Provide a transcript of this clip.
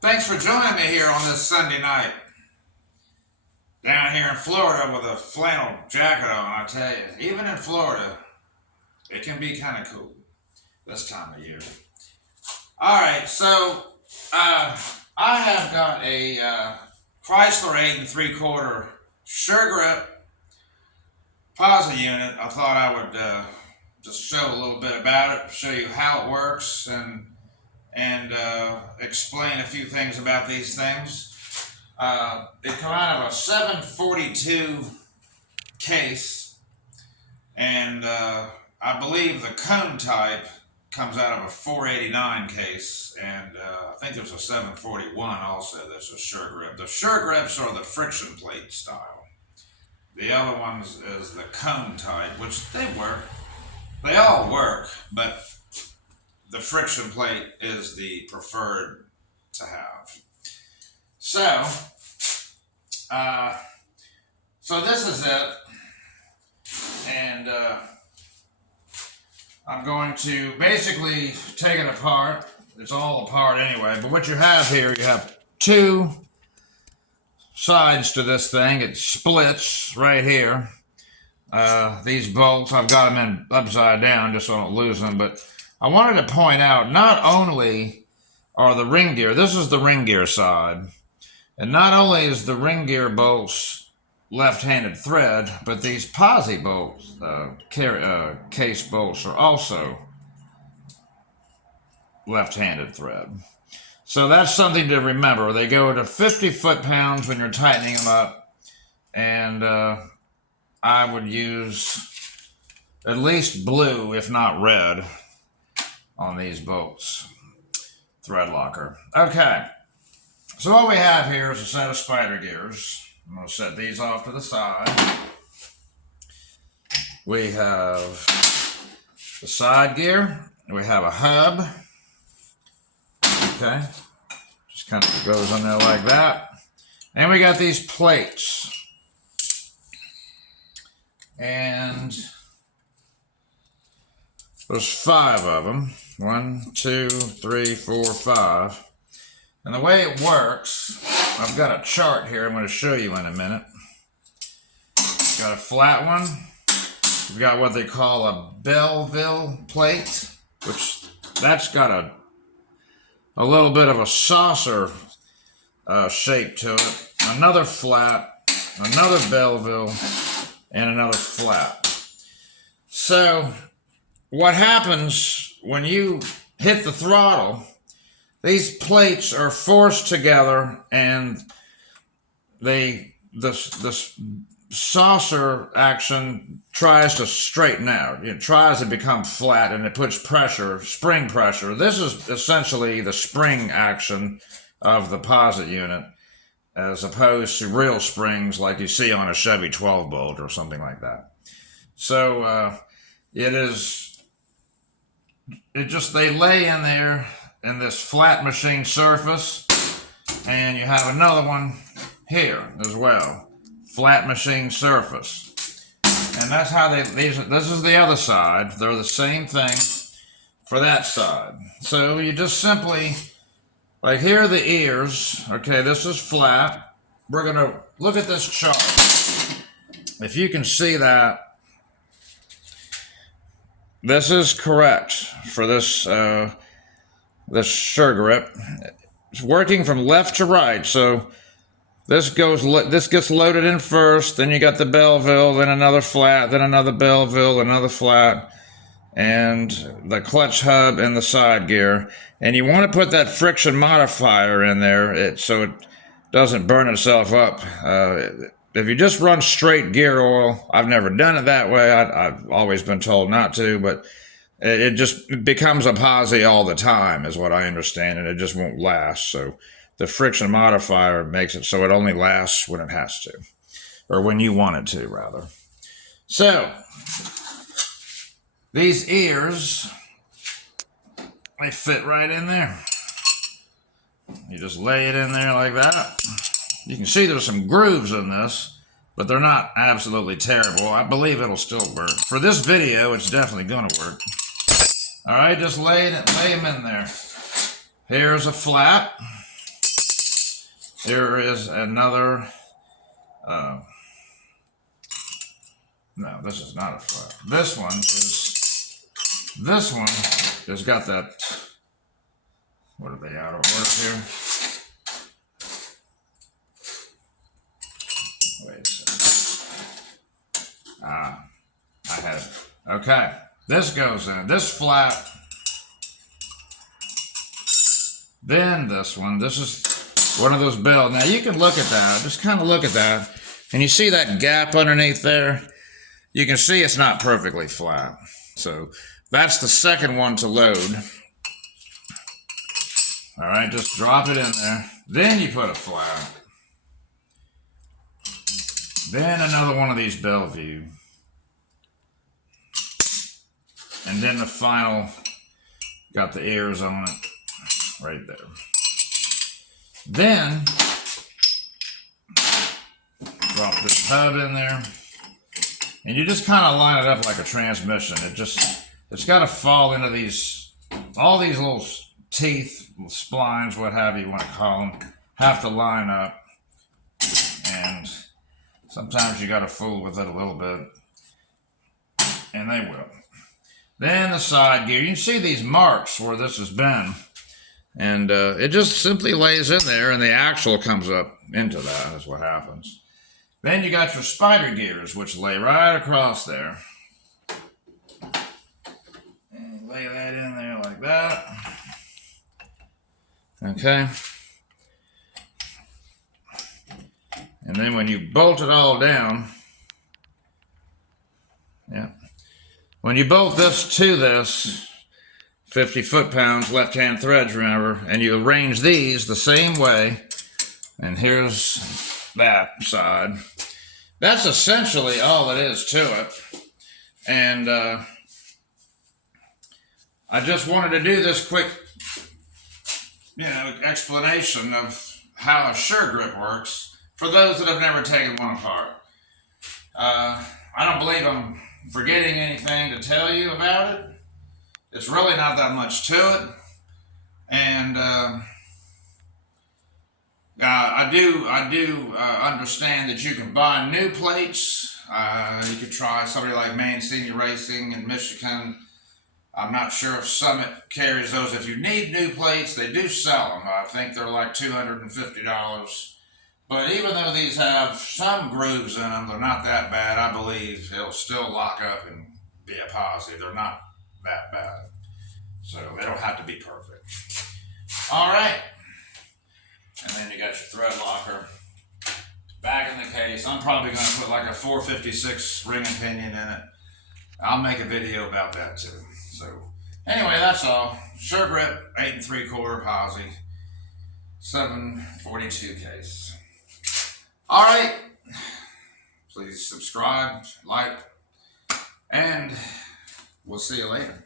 Thanks for joining me here on this Sunday night. Down here in Florida with a flannel jacket on, I tell you, even in Florida, it can be kind of cool this time of year. Alright, so I have got a Chrysler 8 3/4 sure grip Posi unit. I thought I would just show a little bit about it, show you how it works, and explain a few things about these things. They come out of a 742 case, and I believe the cone type comes out of a 489 case, and I think there's a 741 also that's a sure grip. The sure grips are the friction plate style. The other ones is the cone type, which they work. They all work, but the friction plate is the preferred to have. So this is it, and I'm going to basically take it apart. It's all apart anyway, but what you have here, you have two sides to this thing. It splits right here. These bolts, I've got them in upside down just so I don't lose them, but I wanted to point out, not only are the ring gear, this is the ring gear side, and not only is the ring gear bolts left-handed thread, but these Posi bolts, case bolts, are also left-handed thread. So that's something to remember. They go to 50 foot-pounds when you're tightening them up, and I would use at least blue, if not red, on these bolts. Thread locker. Okay, so what we have here is a set of spider gears. I'm going to set these off to the side. We have the side gear. We have a hub. Okay, just kind of goes on there like that. And we got these plates. And there's 5 of them. 1, 2, 3, 4, 5. And the way it works, I've got a chart here I'm going to show you in a minute. Got a flat one. We've got what they call a Belleville plate, which that's got a little bit of a saucer shape to it. Another flat, another Belleville, and another flat. So what happens when you hit the throttle, these plates are forced together, and the saucer action tries to straighten out. It tries to become flat, and it puts pressure, spring pressure. This is essentially the spring action of the Posi unit, as opposed to real springs like you see on a Chevy 12-bolt or something like that. So they lay in there in this flat machine surface, and you have another one here as well, flat machine surface. And that's how this is the other side. They're the same thing for that side. So you just simply, like, here are the ears. Okay, this is flat. We're gonna look at this chart. If you can see that, this is correct for this this sure grip. It's working from left to right. So this gets loaded in first. Then you got the Belleville, then another flat, then another Belleville, another flat, and the clutch hub and the side gear. And you want to put that friction modifier in there so it doesn't burn itself up. If you just run straight gear oil, I've never done it that way. I've always been told not to, but it just becomes a Posi all the time, is what I understand, and it just won't last. So the friction modifier makes it so it only lasts when it has to, or when you want it to, rather. So these ears, they fit right in there. You just lay it in there like that. You can see there's some grooves in this, but they're not absolutely terrible. I believe it'll still work. For this video, it's definitely going to work. All right, just lay them in there. Here's a flat. Here is another. No, this is not a flat. This one has got that. What are they out of order here? Wait a second. I had it. Okay. This goes in. This flat. Then this one. This is one of those bells. Now you can look at that. Just kind of look at that. And you see that gap underneath there? You can see it's not perfectly flat. So that's the second one to load. All right, just drop it in there. Then you put a flat. Then another one of these Bellevue. And then the final, got the ears on it right there. Then, drop this hub in there. And you just kind of line it up like a transmission. It's got to fall into all these little teeth, splines, what have you want to call them, have to line up. And sometimes you got to fool with it a little bit. And they will. Then the side gear. You can see these marks where this has been. And it just simply lays in there and the axle comes up into that is what happens. Then you got your spider gears, which lay right across there. And lay that in there like that. Okay. And then when you bolt it all down, when you bolt this to this, 50 foot-pounds, left-hand threads, remember, and you arrange these the same way, and here's that side. That's essentially all it is to it. And I just wanted to do this quick, explanation of how a sure grip works for those that have never taken one apart. I don't believe I'm forgetting anything to tell you about it. It's really not that much to it. And I do understand that you can buy new plates. You could try somebody like Mancini Racing in Michigan. I'm not sure if Summit carries those. If you need new plates, they do sell them. I think they're like $250. But even though these have some grooves in them, they're not that bad. I believe it'll still lock up and be a Posi. They're not that bad. So they don't have to be perfect. All right. And then you got your thread locker back in the case. I'm probably going to put like a 456 ring and pinion in it. I'll make a video about that too. So anyway, that's all. Sure grip, 8 3/4 Posi, 742 case. All right. Please subscribe, like, and we'll see you later.